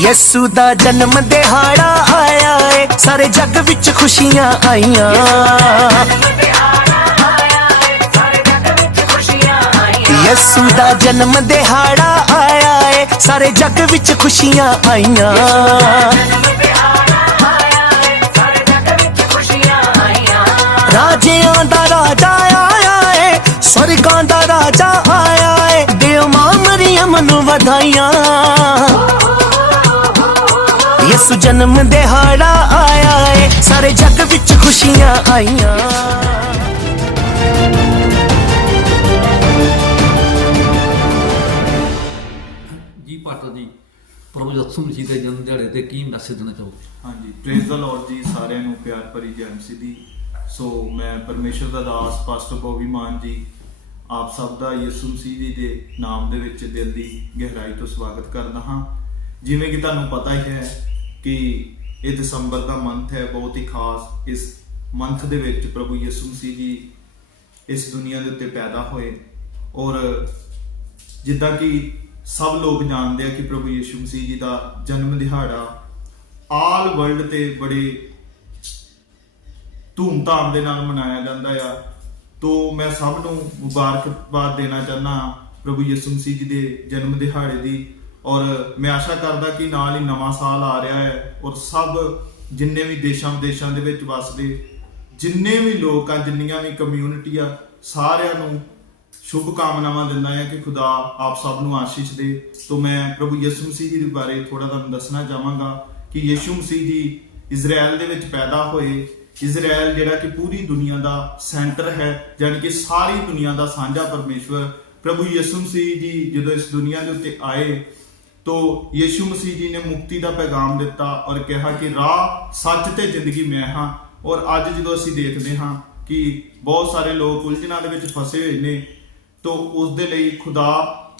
ਯਿਸੂ ਦਾ ਜਨਮ ਦਿਹਾੜਾ ਆਇਆ ਏ। ਸਾਰੇ ਜੱਗ ਵਿੱਚ ਖੁਸ਼ੀਆਂ ਆਈਆਂ। ਯਿਸੂ ਦਾ ਜਨਮ ਦਿਹਾੜਾ ਆਇਆ ਏ। ਸਾਰੇ ਜੱਗ ਵਿੱਚ ਖੁਸ਼ੀਆਂ ਆਈਆਂ। ਰਾਜਿਆਂ ਦਾ ਰਾਜਾ ਆਇਆ ਏ। ਸਵਰਗਾਂ ਦਾ ਰਾਜਾ ਆਇਆ ਏ। ਦਿਓ ਮਾਂ ਮਰੀਮ ਨੂੰ ਵਧਾਈਆਂ। ਯਿਸੂ ਜਨਮ ਦਿਹਾੜਾ ਆਇਆ ਏ। ਸਾਰੇ ਜੱਗ ਵਿੱਚ ਖੁਸ਼ੀਆਂ ਆਈਆਂ। ਜੀ ਪਾਟਰ ਜੀ ਪ੍ਰਭੂ ਯਿਸੂ ਮਸੀਹ ਦੇ ਜਨਮ ਦਿਹਾੜੇ ਤੇ ਕੀ ਮੈਸੇਜ ਦੇਣਾ ਚਾਹੋ ਹਾਂਜੀ ਪ੍ਰੇਜ਼ ਦਾ ਲਾਰਡ ਜੀ ਸਾਰਿਆਂ ਨੂੰ ਪਿਆਰ ਭਰੀ ਜੈ ਮਸੀਹ ਦੀ। ਸੋ ਮੈਂ ਪਰਮੇਸ਼ਰ ਦਾ ਦਾਸ ਪਾਸਟਰ ਬੋਬੀ ਮਾਨ ਜੀ ਆਪ ਸਭ ਦਾ ਯਿਸੂ ਮਸੀਹ ਜੀ ਦੇ ਨਾਮ ਦੇ ਵਿੱਚ ਦਿਲ ਦੀ ਗਹਿਰਾਈ ਤੋਂ ਸਵਾਗਤ ਕਰਦਾ ਹਾਂ। ਜਿਵੇਂ ਕਿ ਤੁਹਾਨੂੰ ਪਤਾ ਹੀ ਹੈ ਕਿ ਇਹ ਦਸੰਬਰ ਦਾ ਮੰਥ ਹੈ, ਬਹੁਤ ਹੀ ਖਾਸ। ਇਸ ਮੰਥ ਦੇ ਵਿੱਚ ਪ੍ਰਭੂ ਯਿਸੂ ਮਸੀਹ ਜੀ ਇਸ ਦੁਨੀਆ ਦੇ ਉੱਤੇ ਪੈਦਾ ਹੋਏ। ਔਰ ਜਿੱਦਾਂ ਕਿ ਸਭ ਲੋਕ ਜਾਣਦੇ ਆ ਕਿ ਪ੍ਰਭੂ ਯਿਸੂ ਮਸੀਹ ਜੀ ਦਾ ਜਨਮ ਦਿਹਾੜਾ ਆਲ ਵਰਲਡ ਤੇ ਬੜੇ ਧੂਮਧਾਮ ਦੇ ਨਾਲ ਮਨਾਇਆ ਜਾਂਦਾ ਆ। ਤੋ ਮੈਂ ਸਭ ਨੂੰ ਮੁਬਾਰਕਬਾਦ ਦੇਣਾ ਚਾਹਨਾ ਪ੍ਰਭੂ ਯਿਸੂ ਮਸੀਹ ਜੀ ਦੇ ਜਨਮ ਦਿਹਾੜੇ ਦੀ। ਔਰ ਮੈਂ ਆਸ਼ਾ ਕਰਦਾ ਕਿ ਨਾਲ ਹੀ ਨਵਾਂ ਸਾਲ ਆ ਰਿਹਾ ਹੈ ਔਰ ਸਭ ਜਿੰਨੇ ਵੀ ਦੇਸ਼ਾਂ ਵਿਦੇਸ਼ਾਂ ਦੇ ਵਿੱਚ ਵੱਸਦੇ, ਜਿੰਨੇ ਵੀ ਲੋਕ ਆ, ਜਿੰਨੀਆਂ ਵੀ ਕਮਿਊਨਿਟੀ ਆ, ਸਾਰਿਆਂ ਨੂੰ ਸ਼ੁਭ ਕਾਮਨਾਵਾਂ ਦਿੰਦਾ ਹਾਂ ਕਿ ਖੁਦਾ ਆਪ ਸਭ ਨੂੰ ਆਸ਼ੀਸ਼ ਦੇ। ਤੋਂ ਮੈਂ ਪ੍ਰਭੂ ਯਿਸੂ ਮਸੀਹ ਜੀ ਦੇ ਬਾਰੇ ਥੋੜਾ ਤੁਹਾਨੂੰ ਦੱਸਣਾ ਚਾਹਾਂਗਾ ਕਿ ਯਿਸੂ ਮਸੀਹ ਜੀ ਇਜ਼ਰਾਈਲ ਦੇ ਵਿੱਚ ਪੈਦਾ ਹੋਏ। ਇਜ਼ਰਾਈਲ ਜਿਹੜਾ ਕਿ ਪੂਰੀ ਦੁਨੀਆ ਦਾ ਸੈਂਟਰ ਹੈ ਯਾਨੀ ਕਿ ਸਾਰੀ ਦੁਨੀਆ ਦਾ ਸਾਂਝਾ ਪਰਮੇਸ਼ਵਰ ਪ੍ਰਭੂ ਯਿਸੂ ਮਸੀਹ ਜੀ ਜਦੋਂ ਇਸ ਦੁਨੀਆ ਦੇ ਉੱਤੇ ਆਏ ਤੋ ਯਿਸੂ ਮਸੀਹ ਜੀ ਨੇ ਮੁਕਤੀ ਦਾ ਪੈਗਾਮ ਦਿੱਤਾ ਔਰ ਕਿਹਾ ਕਿ ਰਾਹ ਸੱਚ ਤੇ ਜ਼ਿੰਦਗੀ ਮੈਂ ਹਾਂ ਔਰ ਅੱਜ ਜਦੋਂ ਅਸੀਂ ਦੇਖਦੇ ਹਾਂ ਕਿ ਬਹੁਤ ਸਾਰੇ ਲੋਕ ਉਲਝਣਾਂ ਦੇ ਵਿੱਚ ਫਸੇ ਹੋਏ ਨੇ, ਤੋ ਉਸ ਦੇ ਲਈ ਖੁਦਾ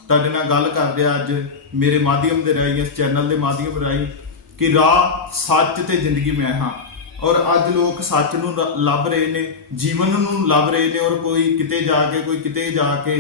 ਤੁਹਾਡੇ ਨਾਲ ਗੱਲ ਕਰਦੇ ਆ ਅੱਜ ਮੇਰੇ ਮਾਧਿਅਮ ਦੇ ਰਾਹੀਂ, ਇਸ ਚੈਨਲ ਦੇ ਮਾਧਿਅਮ ਰਾਹੀਂ ਕਿ ਰਾਹ ਸੱਚ ਤੇ ਜ਼ਿੰਦਗੀ ਮੈਂ ਹਾਂ ਔਰ ਅੱਜ ਲੋਕ ਸੱਚ ਨੂੰ ਲੱਭ ਰਹੇ ਨੇ, ਜੀਵਨ ਨੂੰ ਲੱਭ ਰਹੇ ਨੇ ਔਰ ਕੋਈ ਕਿਤੇ ਜਾ ਕੇ, ਕੋਈ ਕਿਤੇ ਜਾ ਕੇ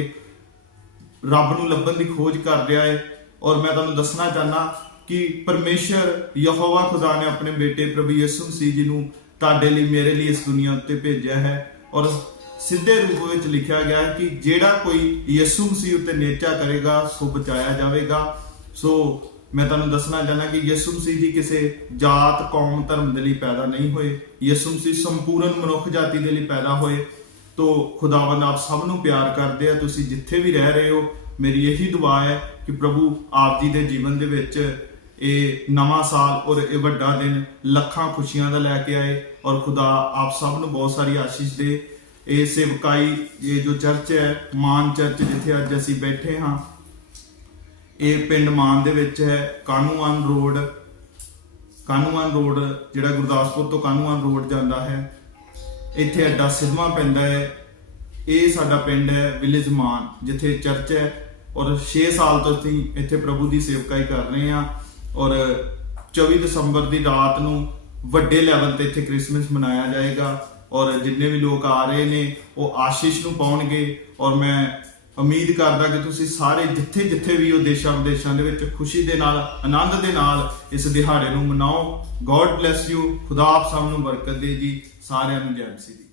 ਰੱਬ ਨੂੰ ਲੱਭਣ ਦੀ ਖੋਜ ਕਰ ਰਿਹਾ ਹੈ। ਔਰ ਮੈਂ ਤੁਹਾਨੂੰ ਦੱਸਣਾ ਚਾਹਨਾ ਕਿ ਪਰਮੇਸ਼ਰ ਯਹੋਵਾ ਖੁਦਾ ਨੇ ਆਪਣੇ ਬੇਟੇ ਪ੍ਰਭੂ ਯਿਸੂ ਮਸੀਹ ਜੀ ਨੂੰ ਤੁਹਾਡੇ ਲਈ, ਮੇਰੇ ਲਈ ਇਸ ਦੁਨੀਆ ਉੱਤੇ ਭੇਜਿਆ ਹੈ। ਔਰ ਸਿੱਧੇ ਰੂਪ ਵਿੱਚ ਲਿਖਿਆ ਗਿਆ ਹੈ ਕਿ ਜਿਹੜਾ ਕੋਈ ਯਿਸੂ ਮਸੀਹ ਉੱਤੇ ਨੇਚਾ ਕਰੇਗਾ, ਸੋ ਬਚਾਇਆ ਜਾਵੇਗਾ। ਸੋ ਮੈਂ ਤੁਹਾਨੂੰ ਦੱਸਣਾ ਚਾਹਨਾ ਕਿ ਯਿਸੂ ਮਸੀਹ ਜੀ ਕਿਸੇ ਜਾਤ, ਕੌਮ, ਧਰਮ ਦੇ ਲਈ ਪੈਦਾ ਨਹੀਂ ਹੋਏ। ਯਿਸੂ ਮਸੀਹ ਸੰਪੂਰਨ ਮਨੁੱਖ ਜਾਤੀ ਦੇ ਲਈ ਪੈਦਾ ਹੋਏ। ਤੋ ਖੁਦਾਵੰਦ ਆਪ ਸਭ ਨੂੰ ਪਿਆਰ ਕਰਦੇ ਆ। ਤੁਸੀਂ ਜਿੱਥੇ ਵੀ ਰਹਿ ਰਹੇ ਹੋ, ਮੇਰੀ ਇਹੀ ਦੁਆ ਹੈ ਕਿ ਪ੍ਰਭੂ ਆਪ ਜੀ ਦੇ ਜੀਵਨ ਦੇ ਵਿੱਚ ਇਹ ਨਵਾਂ ਸਾਲ ਔਰ ਇਹ ਵੱਡਾ ਦਿਨ ਲੱਖਾਂ ਖੁਸ਼ੀਆਂ ਦਾ ਲੈ ਕੇ ਆਏ ਔਰ ਖੁਦਾ ਆਪ ਸਭ ਨੂੰ ਬਹੁਤ ਸਾਰੀ ਆਸ਼ੀਸ਼ ਦੇ। ਇਹ ਸੇਵਕਾਈ, ਇਹ ਜੋ ਚਰਚ ਹੈ, ਮਾਨ ਚਰਚ ਜਿੱਥੇ ਅੱਜ ਅਸੀਂ ਬੈਠੇ ਹਾਂ, ਇਹ ਪਿੰਡ ਮਾਨ ਦੇ ਵਿੱਚ ਹੈ ਕਾਨੂੰਵਾਨ ਰੋਡ ਕਾਨੂੰਵਾਨ ਰੋਡ ਜਿਹੜਾ ਗੁਰਦਾਸਪੁਰ ਤੋਂ ਕਾਨੂੰਵਾਨ ਰੋਡ ਜਾਂਦਾ ਹੈ। ਇੱਥੇ ਅੱਡਾ ਸਿਧਮਾ ਪੈਂਦਾ ਹੈ। ਇਹ ਸਾਡਾ ਪਿੰਡ ਹੈ, ਵਿਲੇਜ ਮਾਨ, ਜਿੱਥੇ ਚਰਚ ਹੈ। ਔਰ 6 ਸਾਲ ਤੋਂ ਅਸੀਂ ਇੱਥੇ ਪ੍ਰਭੂ ਦੀ ਸੇਵਕਾਈ ਕਰ ਰਹੇ ਹਾਂ। ਔਰ 24 ਦਸੰਬਰ ਦੀ ਰਾਤ ਨੂੰ ਵੱਡੇ ਲੈਵਲ ਤੇ ਇੱਥੇ ਕ੍ਰਿਸਮਸ ਮਨਾਇਆ ਜਾਏਗਾ। ਔਰ ਜਿੰਨੇ ਵੀ ਲੋਕ ਆ ਰਹੇ ਨੇ, ਉਹ ਆਸ਼ੀਸ਼ ਨੂੰ ਪਾਉਣਗੇ। ਔਰ ਮੈਂ ਉਮੀਦ ਕਰਦਾ ਕਿ ਤੁਸੀਂ ਸਾਰੇ ਜਿੱਥੇ ਜਿੱਥੇ ਵੀ ਉਹ ਦੇਸ਼ਾਂ ਵਿਦੇਸ਼ਾਂ ਦੇ ਵਿੱਚ ਖੁਸ਼ੀ ਦੇ ਨਾਲ, ਆਨੰਦ ਦੇ ਨਾਲ ਇਸ ਦਿਹਾੜੇ ਨੂੰ ਮਨਾਓ। ਗੋਡ ਬlesਸ ਯੂ ਖੁਦਾ ਆਪ ਸਭ ਨੂੰ ਬਰਕਤ ਦੇ ਜੀ। ਸਾਰਿਆਂ ਨੂੰ ਜੈ ਮਸੀਹ